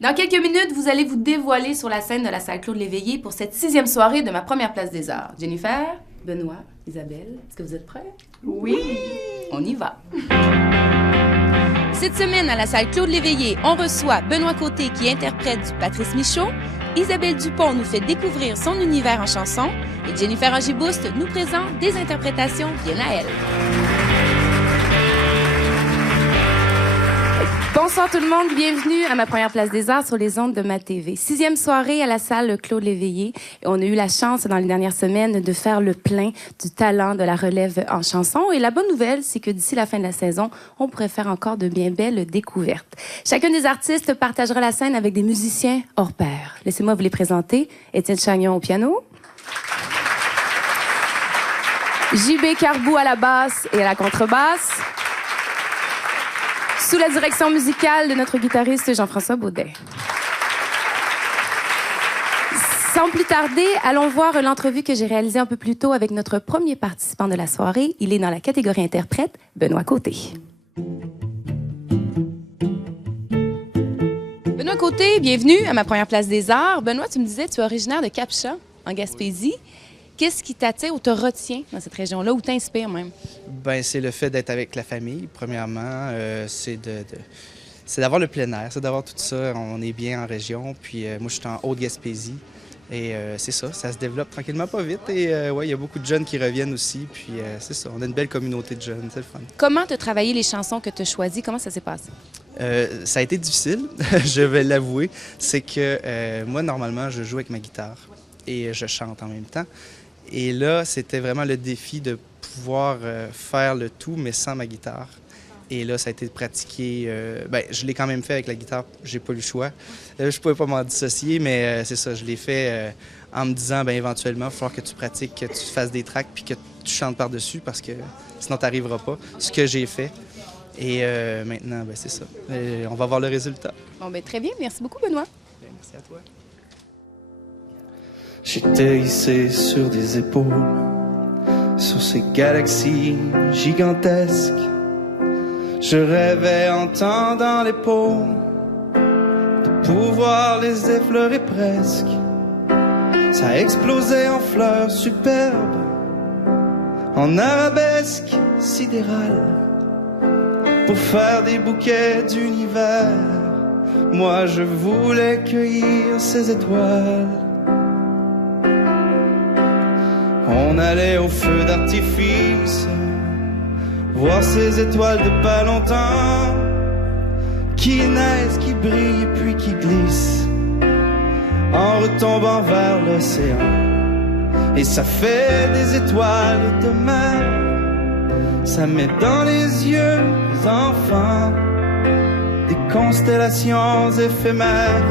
Dans quelques minutes, vous allez vous dévoiler sur la scène de la salle Claude Léveillé pour cette 6e soirée de ma première place des arts. Jennifer, Benoît, Isabelle, est-ce que vous êtes prêts? Oui! On y va! Cette semaine, à la salle Claude Léveillé, on reçoit Benoît Côté qui interprète du Patrice Michaud, Isabelle Dupont nous fait découvrir son univers en chanson et Jennifer Angibouste nous présente des interprétations bien à elle. Bonsoir tout le monde, bienvenue à ma première place des arts sur les ondes de ma TV. 6e soirée à la salle Claude Léveillé. Et on a eu la chance dans les dernières semaines de faire le plein du talent de la relève en chanson. Et la bonne nouvelle, c'est que d'ici la fin de la saison, on pourrait faire encore de bien belles découvertes. Chacun des artistes partagera la scène avec des musiciens hors pair. Laissez-moi vous les présenter. Étienne Chagnon au piano. JB Carbou à la basse et à la contrebasse. Sous la direction musicale de notre guitariste Jean-François Baudet. Sans plus tarder, allons voir l'entrevue que j'ai réalisée un peu plus tôt avec notre premier participant de la soirée. Il est dans la catégorie interprète, Benoît Côté. Benoît Côté, bienvenue à ma première place des arts. Benoît, tu me disais, tu es originaire de Cap-Chat, en Gaspésie. Qu'est-ce qui t'attire ou te retient dans cette région-là ou t'inspire même? Ben, c'est le fait d'être avec la famille, premièrement. C'est d'avoir le plein air, c'est d'avoir tout ça. On est bien en région. Puis moi, je suis en Haute-Gaspésie. Et c'est ça se développe tranquillement pas vite. Et ouais, il y a beaucoup de jeunes qui reviennent aussi. Puis c'est ça, on a une belle communauté de jeunes, c'est le fun. Comment tu as travaillé les chansons que tu as choisies? Comment ça s'est passé? Ça a été difficile, je vais l'avouer. C'est que moi, normalement, je joue avec ma guitare et je chante en même temps. Et là, c'était vraiment le défi de pouvoir faire le tout, mais sans ma guitare. Et là, ça a été pratiqué. Je l'ai quand même fait avec la guitare, j'ai pas eu le choix. Je pouvais pas m'en dissocier, mais c'est ça, je l'ai fait en me disant, éventuellement, il va falloir que tu pratiques, que tu fasses des tracks puis que tu chantes par-dessus parce que sinon, tu n'arriveras pas. Ce que j'ai fait. Et maintenant, c'est ça. On va voir le résultat. Bon, très bien. Merci beaucoup, Benoît. Merci à toi. J'étais hissé sur des épaules, sur ces galaxies gigantesques. Je rêvais en tendant l'épaule de pouvoir les effleurer presque. Ça explosait en fleurs superbes, en arabesques sidérales, pour faire des bouquets d'univers. Moi je voulais cueillir ces étoiles. On allait au feu d'artifice, voir ces étoiles de pas longtemps, qui naissent, qui brillent puis qui glissent, en retombant vers l'océan. Et ça fait des étoiles de mer, ça met dans les yeux des enfants des constellations éphémères,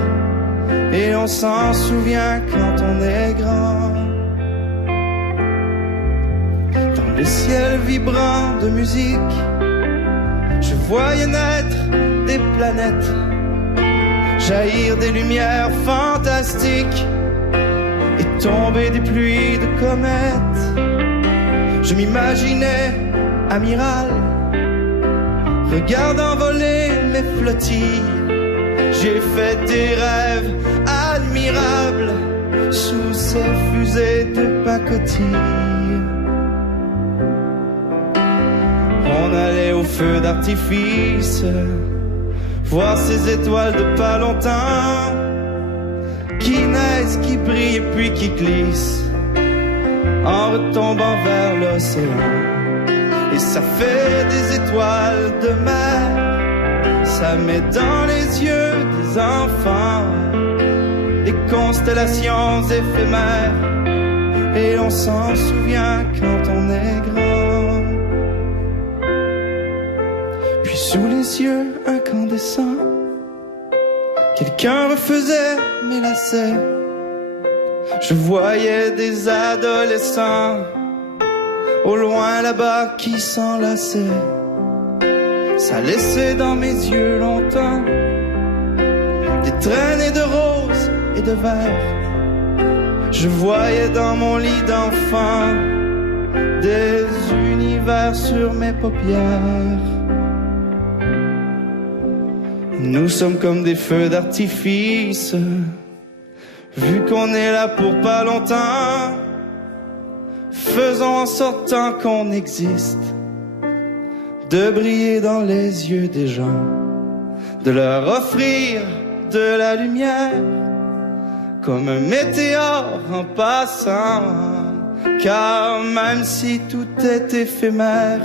et on s'en souvient quand on est grand. Le ciel vibrant de musique, je voyais naître des planètes, jaillir des lumières fantastiques et tomber des pluies de comètes. Je m'imaginais amiral, regardant voler mes flottilles. J'ai fait des rêves admirables sous ces fusées de pacotille. On allait au feu d'artifice, voir ces étoiles de pas longtemps, qui naissent, qui brillent puis qui glissent, en retombant vers l'océan. Et ça fait des étoiles de mer, ça met dans les yeux des enfants des constellations éphémères, et on s'en souvient quand on est grand. Puis sous les yeux incandescents, quelqu'un refaisait mes lacets. Je voyais des adolescents au loin là-bas qui s'enlaçaient. Ça laissait dans mes yeux longtemps des traînées de roses et de verre. Je voyais dans mon lit d'enfant des univers sur mes paupières. Nous sommes comme des feux d'artifice, vu qu'on est là pour pas longtemps. Faisons en sorte tant qu'on existe de briller dans les yeux des gens, de leur offrir de la lumière comme un météore en passant. Car même si tout est éphémère,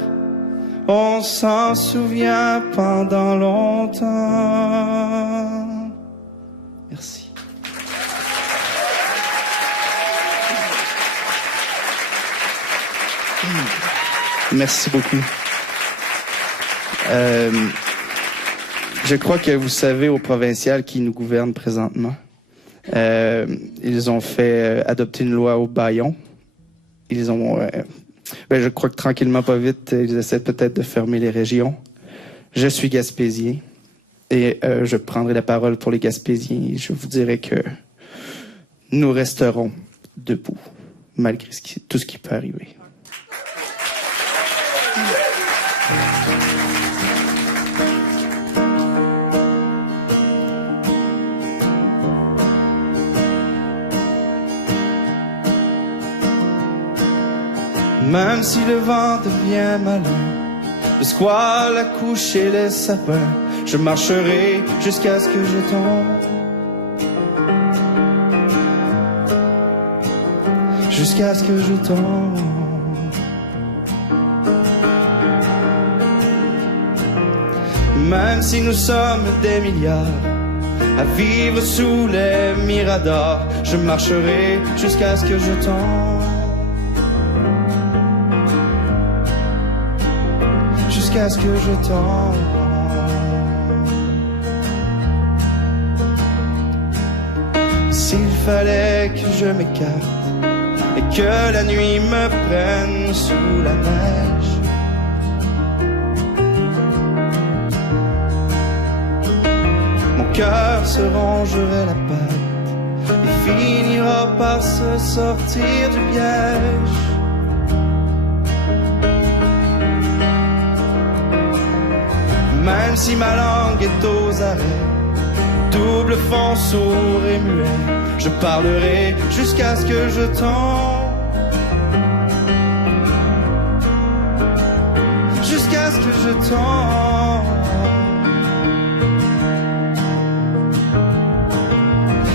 on s'en souvient pendant longtemps. Merci. Merci beaucoup. Je crois que vous savez au provincial qui nous gouverne présentement. Ils ont fait adopter une loi au bâillon. Ils ont, je crois que tranquillement, pas vite, ils essaient peut-être de fermer les régions. Je suis Gaspésien et je prendrai la parole pour les Gaspésiens et je vous dirai que nous resterons debout malgré tout ce qui peut arriver. Même si le vent devient malin, le squale, la couche et les sapins, je marcherai jusqu'à ce que je tombe. Jusqu'à ce que je tombe. Même si nous sommes des milliards à vivre sous les miradors, je marcherai jusqu'à ce que je tombe. Jusqu'à ce que je tombe. S'il fallait que je m'écarte et que la nuit me prenne sous la neige, mon cœur se rongerait la patte et finira par se sortir du piège. Même si ma langue est aux arrêts, double fond, sourd et muet, je parlerai jusqu'à ce que je tombe. Jusqu'à ce que je tombe.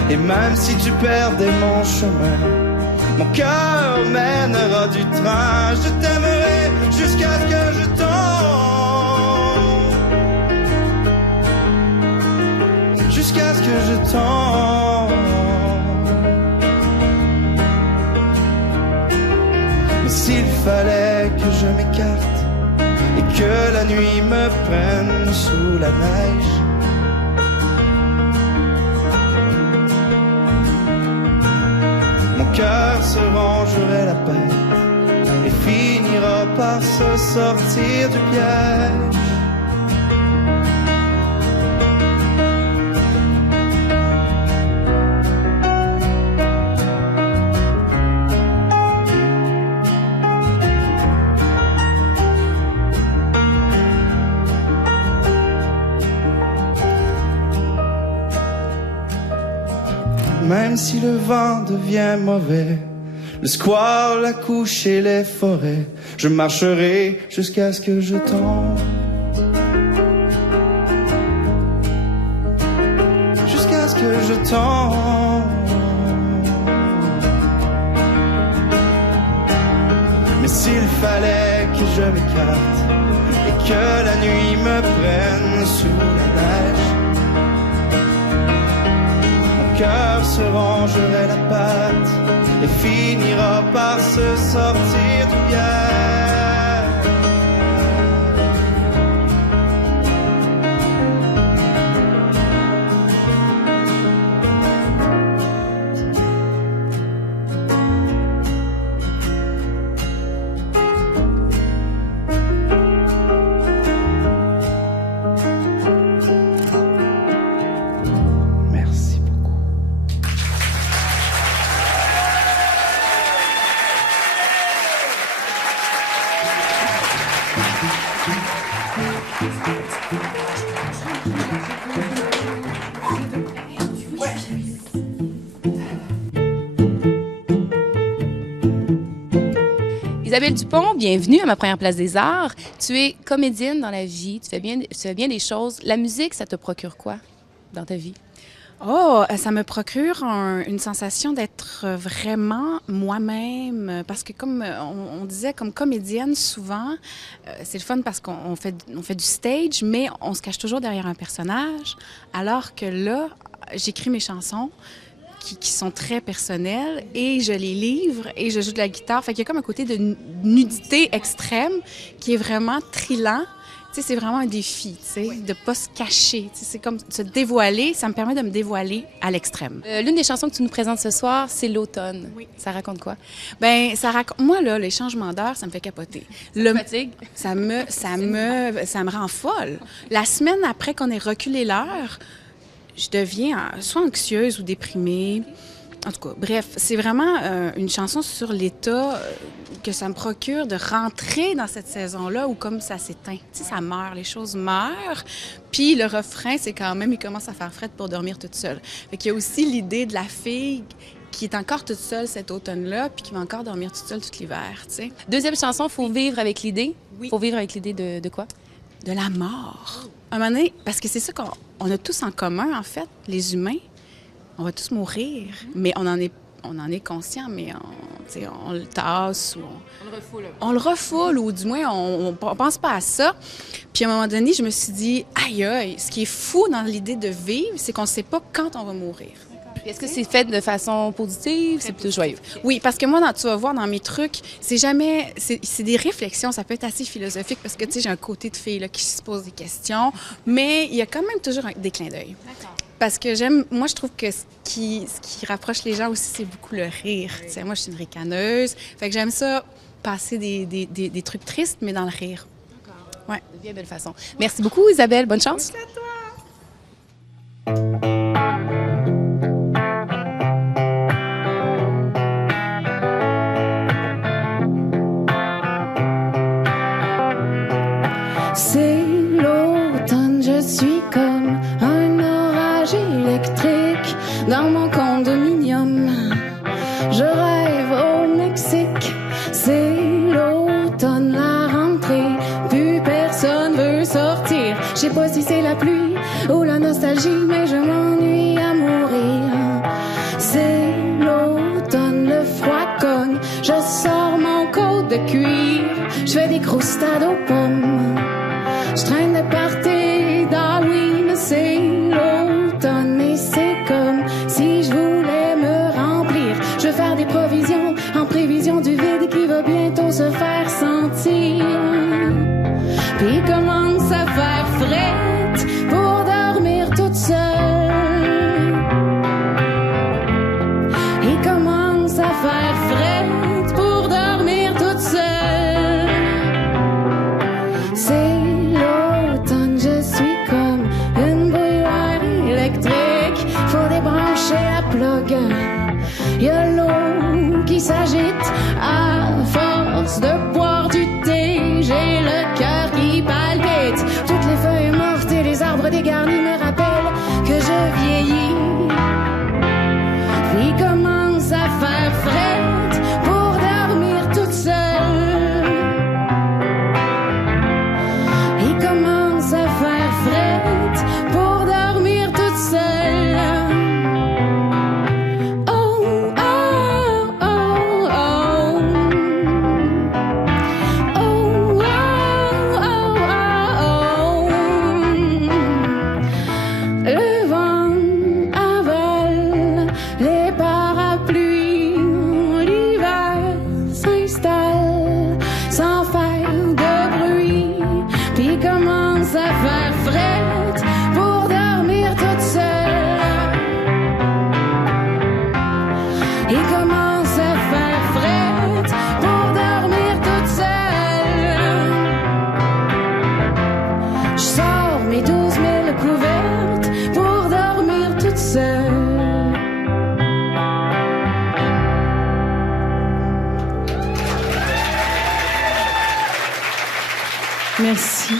Et même si tu perdais mon chemin, mon cœur mènera du train. Je t'aimerai jusqu'à ce que je tombe. Jusqu'à ce que je tombe. Mais s'il fallait que je m'écarte et que la nuit me prenne sous la neige, mon cœur se rongerait la patte et finira par se sortir du piège. Même si le vent devient mauvais, le square, la couche et les forêts, je marcherai jusqu'à ce que je tombe. Jusqu'à ce que je tombe. Mais s'il fallait que je m'écarte et que la nuit me prenne sous la neige, mon cœur se rongerait la patte et finira par se sortir du piège. Isabelle Dupont, bienvenue à ma première place des arts. Tu es comédienne dans la vie, tu fais bien des choses. La musique, ça te procure quoi dans ta vie? Oh, ça me procure une sensation d'être vraiment moi-même. Parce que comme on disait, comme comédienne, souvent, c'est le fun parce qu'on fait du stage, mais on se cache toujours derrière un personnage. Alors que là, j'écris mes chansons qui sont très personnelles et je les livre et je joue de la guitare. Fait qu'il y a comme un côté de nudité extrême qui est vraiment thrillant. Tu sais, c'est vraiment un défi, tu sais, de pas se cacher. Tu sais, c'est comme se dévoiler, ça me permet de me dévoiler à l'extrême. L'une des chansons que tu nous présentes ce soir, c'est l'automne. Oui. Ça raconte quoi? Ben, moi, là, les changements d'heure, ça me fait capoter. Fatigue? Ça me rend folle. La semaine après qu'on ait reculé l'heure, je deviens soit anxieuse ou déprimée. En tout cas, bref, c'est vraiment une chanson sur l'état que ça me procure de rentrer dans cette saison-là où comme ça s'éteint. Tu sais, ça meurt, les choses meurent. Puis le refrain, c'est quand même, il commence à faire fret pour dormir toute seule. Fait qu'il y a aussi l'idée de la fille qui est encore toute seule cet automne-là, puis qui va encore dormir toute seule tout l'hiver, tu sais. Deuxième chanson, Faut vivre avec l'idée. Oui. Faut vivre avec l'idée de quoi? De la mort. Un moment donné, parce que c'est ça qu'on a tous en commun, en fait, les humains. On va tous mourir, mais on en est conscient, mais on le tasse ou on le refoule, ou du moins, on pense pas à ça. Puis à un moment donné, je me suis dit, aïe, aïe, ce qui est fou dans l'idée de vivre, c'est qu'on ne sait pas quand on va mourir. Est-ce que c'est fait de façon positive? C'est plutôt joyeux? Oui, parce que moi, tu vas voir dans mes trucs, c'est des réflexions, ça peut être assez philosophique parce que, tu sais, j'ai un côté de fille là, qui se pose des questions, mais il y a quand même toujours des clins d'œil. D'accord. Parce que moi, je trouve que ce qui rapproche les gens aussi, c'est beaucoup le rire. Tu sais, moi, je suis une ricaneuse, fait que j'aime ça, passer des trucs tristes, mais dans le rire. D'accord. Ouais. De bien belle façon. Merci beaucoup, Isabelle. Bonne chance. Merci à toi. C'est l'automne, je suis comme un orage électrique dans mon condominium. Je rêve au Mexique, c'est l'automne, la rentrée, plus personne veut sortir. Je sais pas si c'est la pluie ou la nostalgie, mais je m'ennuie à mourir. C'est l'automne, le froid cogne, je sors mon coat de cuir, je fais des croustades aux pommes. Je traîne de party d'Halloween, c'est l'automne et c'est comme si je voulais me remplir. Je veux faire des provisions en prévision du vide qui va bientôt se faire sentir. Puis il commence à faire frette pour dormir toute seule. Il commence à faire frette pour dormir toute seule. C'est faut débrancher la plug. Y a l'eau qui s'agite à force de boire du thé. J'ai le cœur qui palpite. Toutes les feuilles mortes et les arbres dégarnis me rappellent que je vieillis. Puis commence à faire frette pour dormir toute seule. Il commence à faire frette pour dormir toute seule. Merci.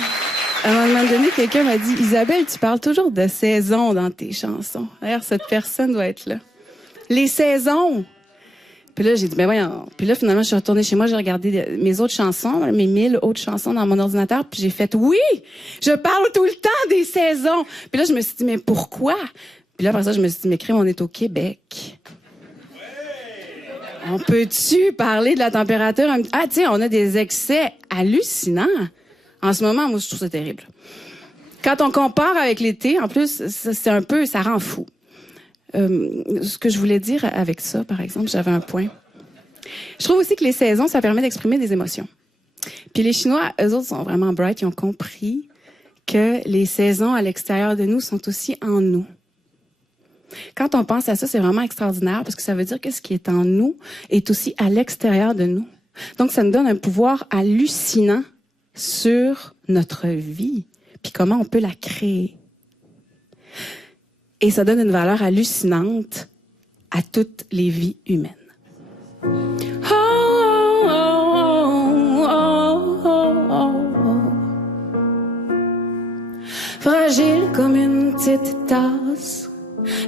À un moment donné, quelqu'un m'a dit « Isabelle, tu parles toujours de saisons dans tes chansons. » D'ailleurs, cette personne doit être là. Les saisons! Puis là, j'ai dit, ben voyons. Puis là, finalement, je suis retournée chez moi, j'ai regardé mes autres chansons, mes 1000 autres chansons dans mon ordinateur, puis j'ai fait, oui, je parle tout le temps des saisons. Puis là, je me suis dit, mais pourquoi? Puis là, après ça, je me suis dit, mais crime, on est au Québec. On peut-tu parler de la température? Ah, tiens, on a des excès hallucinants. En ce moment, moi, je trouve ça terrible. Quand on compare avec l'été, en plus, c'est un peu, ça rend fou. Ce que je voulais dire avec ça, par exemple, j'avais un point. Je trouve aussi que les saisons, ça permet d'exprimer des émotions. Puis les Chinois, eux autres, sont vraiment bright. Ils ont compris que les saisons à l'extérieur de nous sont aussi en nous. Quand on pense à ça, c'est vraiment extraordinaire parce que ça veut dire que ce qui est en nous est aussi à l'extérieur de nous. Donc, ça nous donne un pouvoir hallucinant sur notre vie, puis comment on peut la créer. Et ça donne une valeur hallucinante à toutes les vies humaines. Oh, oh, oh, oh, oh, oh. Fragile comme une petite tasse,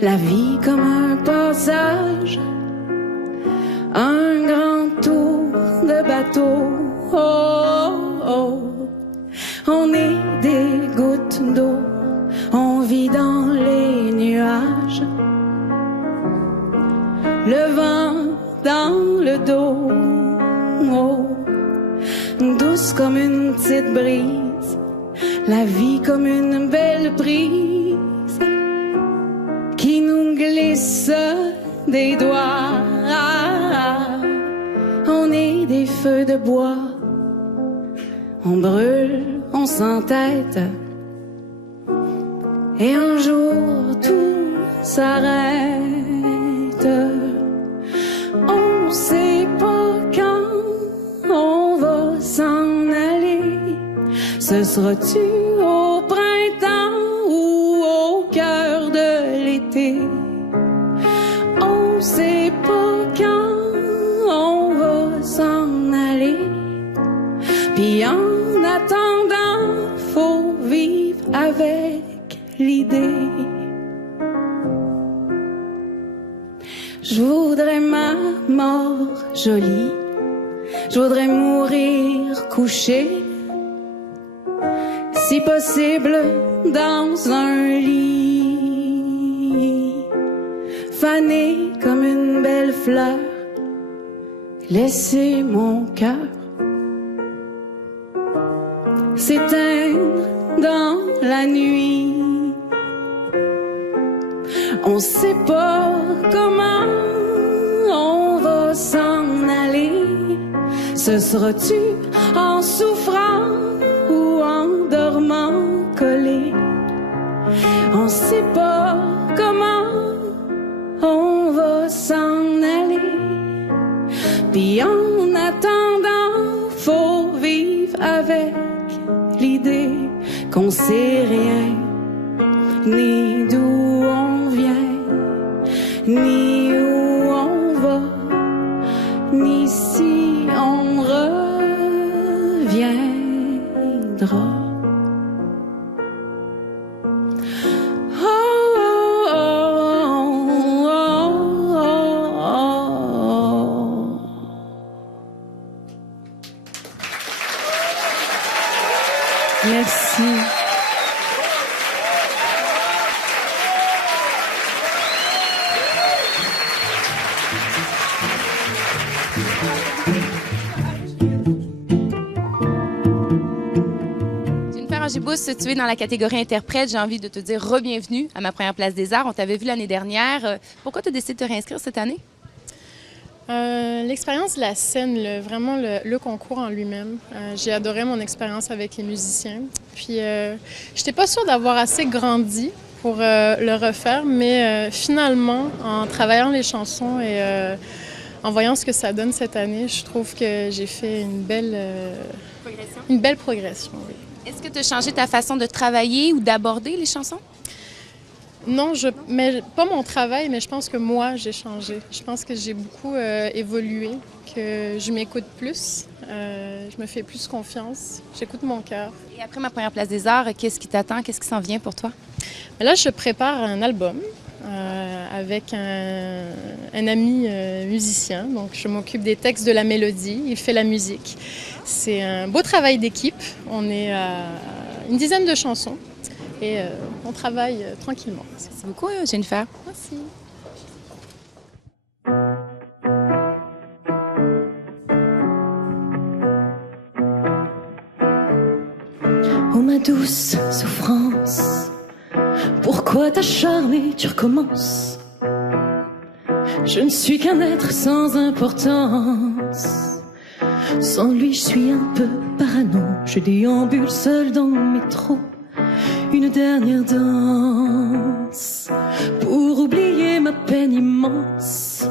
la vie comme un passage, un grand tour de bateau. Oh, oh. On est des gouttes d'eau. On vit dans les nuages, le vent dans le dos, oh, douce comme une petite brise, la vie comme une belle brise qui nous glisse des doigts. On est des feux de bois, on brûle, on s'entête. Et un jour, tout s'arrête. On sait pas quand on va s'en aller. Ce sera-tu au printemps ou au cœur de l'été? On sait pas quand on va s'en aller. Puis en attendant, faut vivre avec l'idée. Je voudrais ma mort jolie, je voudrais mourir couché, si possible dans un lit, fané comme une belle fleur, laisser mon cœur s'éteindre dans la nuit. On sait pas comment on va s'en aller. Ce sera-tu en souffrant ou en dormant collé? On sait pas comment on va s'en aller. Puis en attendant, faut vivre avec l'idée qu'on sait rien, ni d'où on vient, ni où on va, ni si on reviendra. Oh, oh, oh, oh, oh, oh. Merci. Angibus, tu es dans la catégorie interprète. J'ai envie de te dire re-bienvenue à ma première place des arts. On t'avait vu l'année dernière. Pourquoi tu as décidé de te réinscrire cette année? L'expérience de la scène, vraiment le concours en lui-même. J'ai adoré mon expérience avec les musiciens. Puis, je n'étais pas sûre d'avoir assez grandi pour le refaire, mais finalement, en travaillant les chansons et en voyant ce que ça donne cette année, je trouve que j'ai fait une belle progression. Oui. Est-ce que tu as changé ta façon de travailler ou d'aborder les chansons? Non, mais pas mon travail, mais je pense que moi, j'ai changé. Je pense que j'ai beaucoup évolué, que je m'écoute plus, je me fais plus confiance, j'écoute mon cœur. Et après ma première place des arts, qu'est-ce qui t'attend? Qu'est-ce qui s'en vient pour toi? Là, je prépare un album avec un ami musicien. Donc, je m'occupe des textes, de la mélodie, il fait la musique. C'est un beau travail d'équipe. On est à une dizaine de chansons. Et on travaille tranquillement. Merci beaucoup, Jennifer. Merci. Oh ma douce souffrance, pourquoi t'acharner, tu recommences? Je ne suis qu'un être sans importance. Sans lui, je suis un peu parano. Je déambule seul dans le métro. Une dernière danse pour oublier ma peine immense.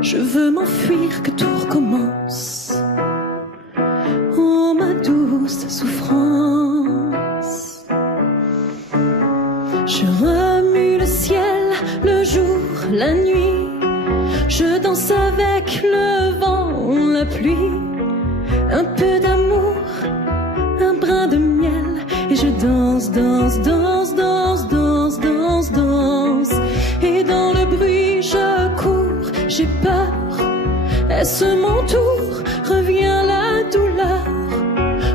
Je veux m'enfuir, que tout recommence. Oh ma douce souffrance. Je remue le ciel, le jour, la nuit. Je danse avec le vent, la pluie. Un peu d'amour, un brin de miel. Et je danse, danse, danse, danse, danse, danse, danse. Et dans le bruit je cours, j'ai peur. Est-ce mon tour? Revient la douleur.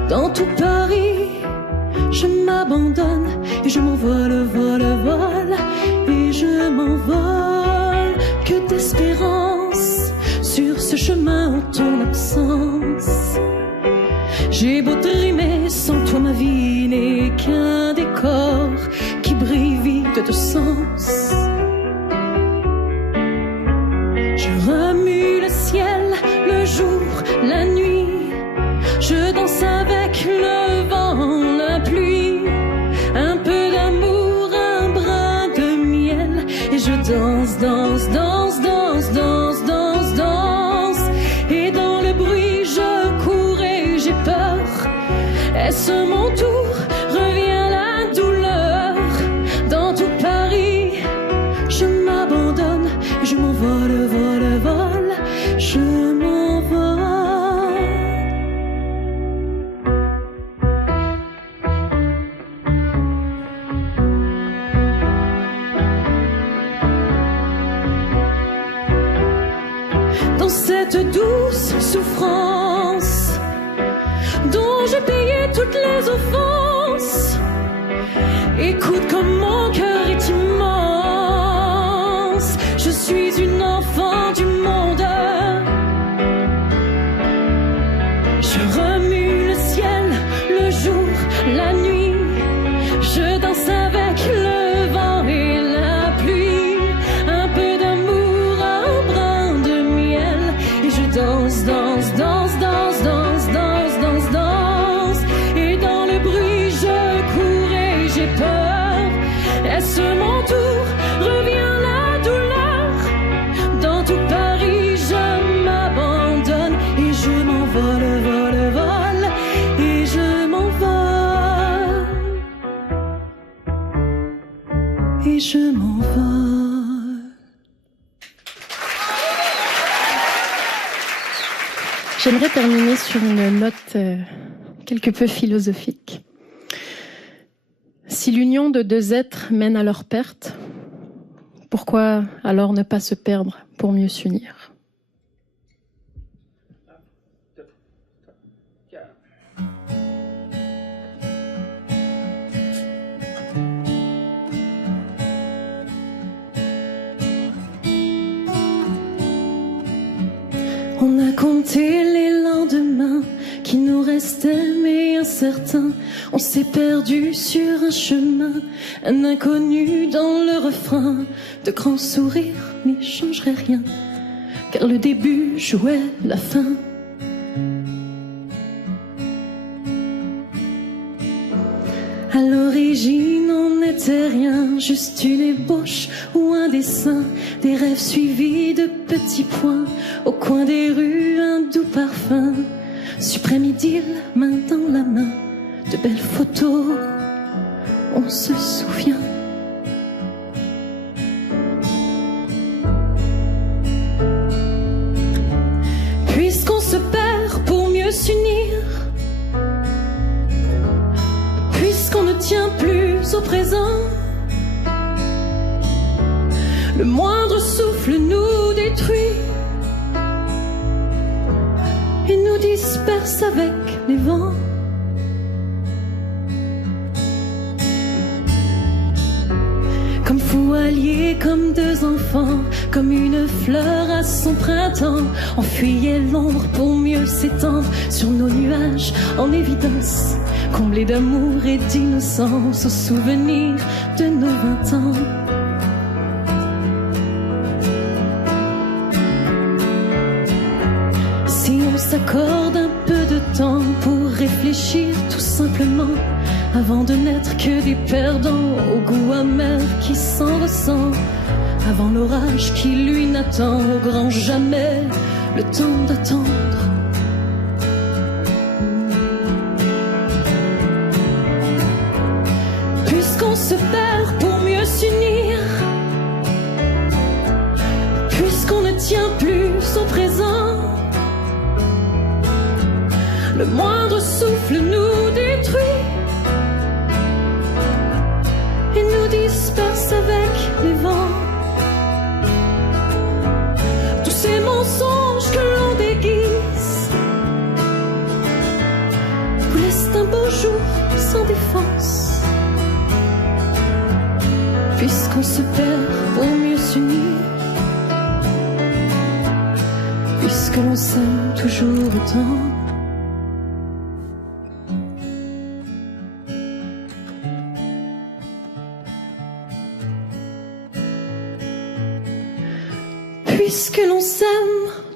Dans tout Paris, je m'abandonne. Et je m'envole, vole, vole. Et je m'envole. Que d'espérance sur ce chemin en ton absence. J'ai beau trimer, sans toi ma vie n'est qu'un décor qui brille vide de sens. Je remue le ciel, le jour, la nuit. Je danse avec le vent, la pluie. Un peu d'amour, un brin de miel. Et je danse, danse, danse, danse, danse, danse, danse. Et dans le bruit je cours et j'ai peur. Est-ce mon tour? Revient la douleur. Dans tout Paris, je m'abandonne. Je m'envole, vole, vole. Je m'envole. Dans cette douce souffrance dont j'ai payé toutes les offenses. Écoute comme mon cœur est immense. Je suis une enfant du monde. Je remue le ciel, le jour, la nuit. Je danse avec le vent et la pluie. Un peu d'amour, un brin de miel. Et je danse, danse, danse, danse, danse, danse, danse, danse. Et dans le bruit je cours et j'ai peur. Est-ce mon tour? Revient la douleur. Dans tout Paris je m'abandonne. Et je m'envole, vole, vole. Et je m'envole. Et je m'envole. J'aimerais terminer sur une note quelque peu philosophique. Si l'union de deux êtres mène à leur perte, pourquoi alors ne pas se perdre pour mieux s'unir? On a compté les lendemains qui nous restaient mais incertains. On s'est perdu sur un chemin, un inconnu dans le refrain. De grands sourires n'y changeraient rien, car le début jouait la fin. À l'origine on n'était rien, juste une ébauche ou un dessin. Des rêves suivis de petits points, au coin des rues un doux parfum. Suprême idylle, main dans la main, de belles photos, on se souvient. s'unir, puisqu'on ne tient plus au présent. Le moindre souffle nous détruit et nous disperse avec les vents. Comme fous alliés, comme deux enfants, comme une fleur à son printemps, on fuyait l'ombre pour mieux s'étendre sur nos nuages en évidence, comblés d'amour et d'innocence au souvenir de nos 20 ans. Si on s'accorde un peu de temps pour réfléchir tout simplement, avant de n'être que des perdants au goût amer qui s'en ressent, avant l'orage qui lui n'attend au grand jamais le temps d'attendre. Puisqu'on se perd pour mieux s'unir, puisqu'on ne tient plus au présent, le moindre souffle nous détruit et nous disperse avec les vents. Tous ces mensonges que l'on déguise vous laissent un beau jour sans défense. Puisqu'on se perd pour mieux s'unir, puisque l'on s'aime toujours autant. Puisque l'on s'aime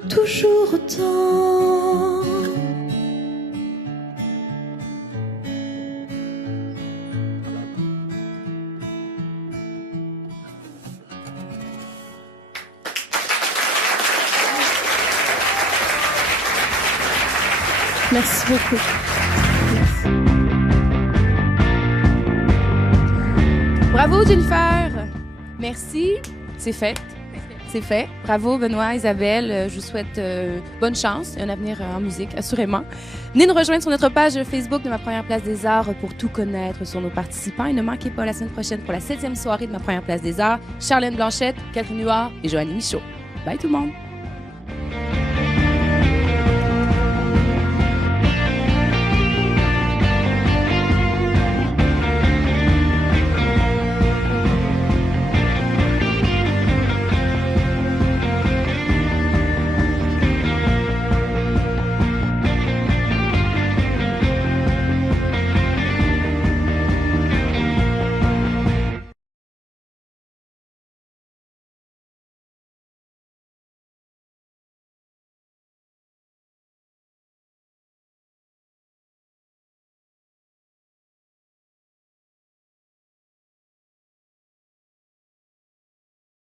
toujours autant. Merci beaucoup. Bravo, Jennifer. Merci. C'est fait. C'est fait. Bravo, Benoît, Isabelle. Je vous souhaite bonne chance et un avenir en musique, assurément. Venez nous rejoindre sur notre page Facebook de Ma Première Place des Arts pour tout connaître sur nos participants. Et ne manquez pas la semaine prochaine pour la 7e soirée de Ma Première Place des Arts. Charlène Blanchette, Catherine Huard et Joannie Michaud. Bye tout le monde.